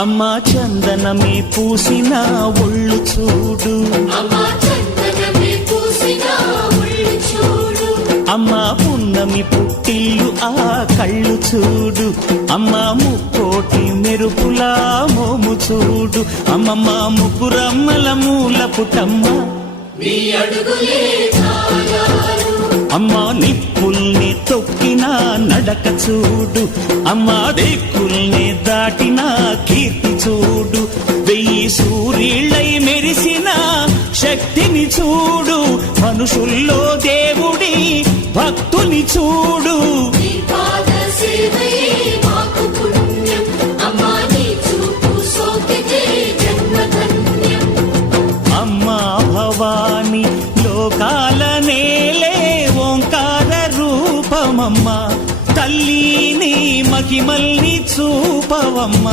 అమ్మా చందనమే పూసిన ఒళ్ళు చూడు, అమ్మా పున్నమి పుట్టిల్లు ఆ కళ్ళు చూడు, అమ్మా ముక్కోటి మెరుపులా మోము చూడు, అమ్మమ్మ ముగ్గురమ్మల మూల పుటమ్మ అమ్మా నిప్పుల్ని తొక్కిన నడక చూడు, అమ్మా దిక్కుల్ని దాటిన కీర్తి చూడు, 1000 సూర్యుళ్ళై మెరిసిన శక్తిని చూడు, మనుషుల్లో దేవుడి భక్తుని చూడు. అమ్మా భవాని లోకాల నేలే ఓంకార రూపమమ్మ, తల్లిని మహిమల్ని చూపవమ్మ.